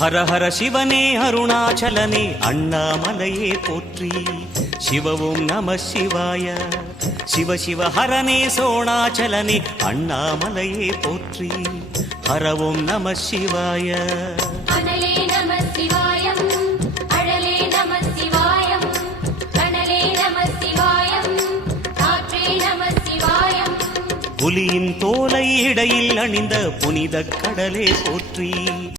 ஹர ஹர சிவனே அருணாச்சலனே அண்ணாமலையே போற்றி. சிவவும் நம சிவாய. சிவ சிவ ஹரனே சோணாச்சலனே அண்ணாமலையே போற்றி. ஹரவும் நம சிவாய. அனலே நம சிவாயம், அழலே நம சிவாயம், கனலே நம சிவாயம், காற்றே நம சிவாயம். புலியின் தோலை இடையில் அணிந்த புனித கடலே போற்றி.